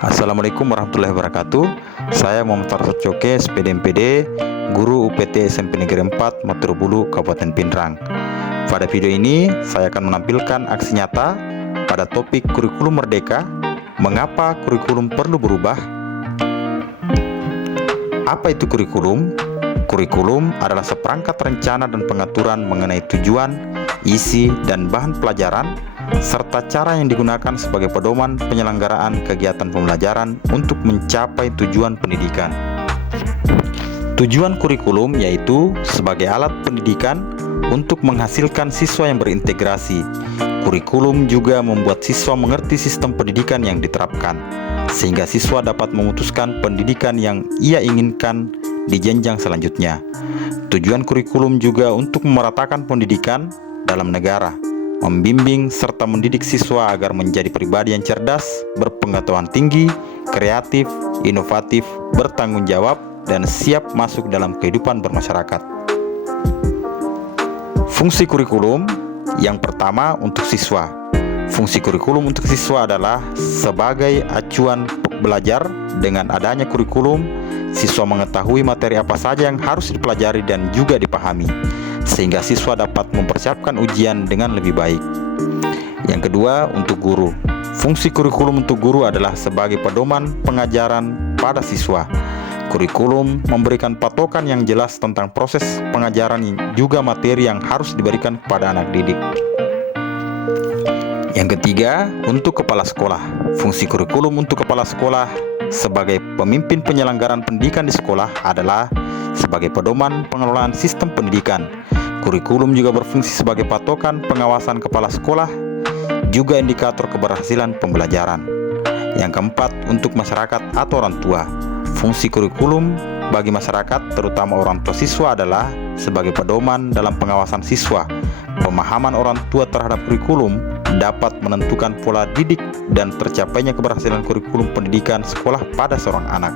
Assalamualaikum warahmatullahi wabarakatuh. Saya Muhammad Farsad Coke, SPD MPD, Guru UPT SMP Negeri 4, Maturbulu, Kabupaten Pindrang. Pada video ini, saya akan menampilkan aksi nyata pada topik kurikulum merdeka. Mengapa kurikulum perlu berubah? Apa itu kurikulum? Kurikulum adalah seperangkat rencana dan pengaturan mengenai tujuan, isi, dan bahan pelajaran serta cara yang digunakan sebagai pedoman penyelenggaraan kegiatan pembelajaran untuk mencapai tujuan pendidikan. Tujuan kurikulum yaitu sebagai alat pendidikan untuk menghasilkan siswa yang berintegrasi. Kurikulum juga membuat siswa mengerti sistem pendidikan yang diterapkan, sehingga siswa dapat memutuskan pendidikan yang ia inginkan di jenjang selanjutnya. Tujuan kurikulum juga untuk memeratakan pendidikan dalam negara, membimbing serta mendidik siswa agar menjadi pribadi yang cerdas, berpengetahuan tinggi, kreatif, inovatif, bertanggung jawab, dan siap masuk dalam kehidupan bermasyarakat. Fungsi kurikulum yang pertama untuk siswa. Fungsi kurikulum untuk siswa adalah sebagai acuan belajar. Dengan adanya kurikulum, siswa mengetahui materi apa saja yang harus dipelajari dan juga dipahami, sehingga siswa dapat mempersiapkan ujian dengan lebih baik. Yang kedua, untuk guru. Fungsi kurikulum untuk guru adalah sebagai pedoman pengajaran pada siswa. Kurikulum memberikan patokan yang jelas tentang proses pengajaran juga materi yang harus diberikan kepada anak didik. Yang ketiga, untuk kepala sekolah. Fungsi kurikulum untuk kepala sekolah sebagai pemimpin penyelenggaraan pendidikan di sekolah adalah sebagai pedoman pengelolaan sistem pendidikan. Kurikulum juga berfungsi sebagai patokan pengawasan kepala sekolah, juga indikator keberhasilan pembelajaran. Yang keempat, untuk masyarakat atau orang tua. Fungsi kurikulum bagi masyarakat, terutama orang tua siswa, adalah sebagai pedoman dalam pengawasan siswa. Pemahaman orang tua terhadap kurikulum dapat menentukan pola didik dan tercapainya keberhasilan kurikulum pendidikan sekolah pada seorang anak.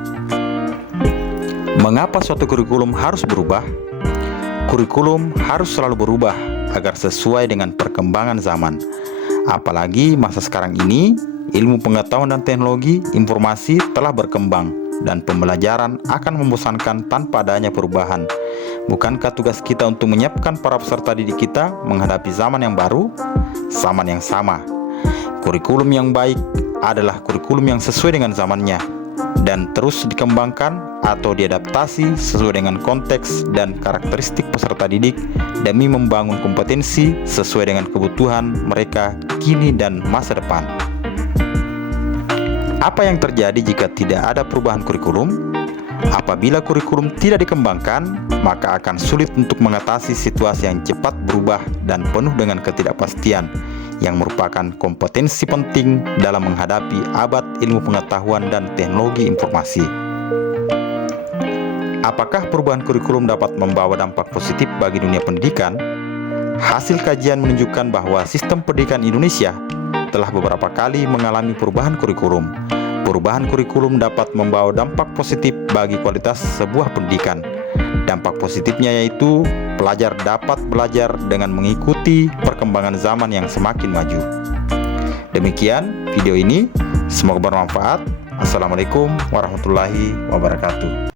Mengapa suatu kurikulum harus berubah? Kurikulum harus selalu berubah agar sesuai dengan perkembangan zaman. Apalagi masa sekarang ini, ilmu pengetahuan dan teknologi informasi telah berkembang dan pembelajaran akan membosankan tanpa adanya perubahan. Bukankah tugas kita untuk menyiapkan para peserta didik kita menghadapi zaman yang baru, zaman yang sama? Kurikulum yang baik adalah kurikulum yang sesuai dengan zamannya dan terus dikembangkan atau diadaptasi sesuai dengan konteks dan karakteristik peserta didik demi membangun kompetensi sesuai dengan kebutuhan mereka kini dan masa depan. Apa yang terjadi jika tidak ada perubahan kurikulum? Apabila kurikulum tidak dikembangkan, maka akan sulit untuk mengatasi situasi yang cepat berubah dan penuh dengan ketidakpastian, yang merupakan kompetensi penting dalam menghadapi abad ilmu pengetahuan dan teknologi informasi. Apakah perubahan kurikulum dapat membawa dampak positif bagi dunia pendidikan? Hasil kajian menunjukkan bahwa sistem pendidikan Indonesia telah beberapa kali mengalami perubahan kurikulum. Perubahan kurikulum dapat membawa dampak positif bagi kualitas sebuah pendidikan. Dampak positifnya yaitu pelajar dapat belajar dengan mengikuti perkembangan zaman yang semakin maju. Demikian video ini, semoga bermanfaat. Assalamualaikum warahmatullahi wabarakatuh.